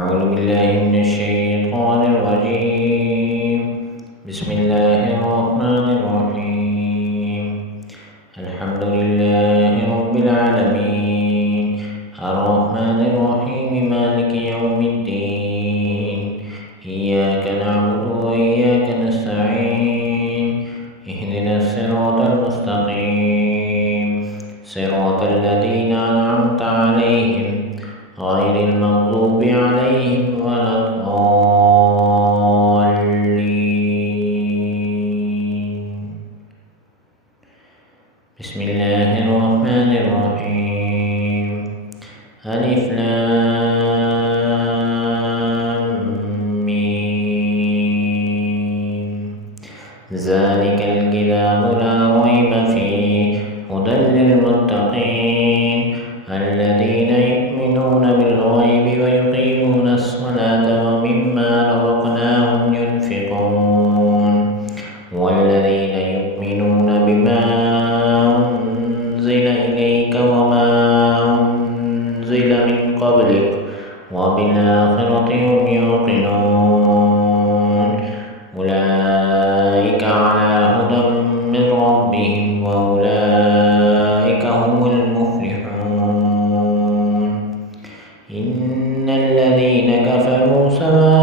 أعوذ بالله من الشيطان الرجيم. بسم الله الرحمن الرحيم. الحمد لله رب العالمين الرحمن الرحيم مالك يوم الدين إياك نعبد وإياك نستعين اهدنا الصراط المستقيم صراط الذين أنعمت عليهم غير المغضوب عليهم ولا الضالين. بسم الله الرحمن الرحيم. ألف لام ميم. ذلك الكتاب لا ريب فيه هدى للمتقين الذين يؤمنون بالغيب ويقيمون الصلاة ومما رزقناهم ينفقون والذين يؤمنون بما أنزل إليك وما أنزل من قبلك وبالآخرة هم يوقنون أولئك على هدى من ربهم وأولئك هم المفلحون. إن الذين كفروا سواء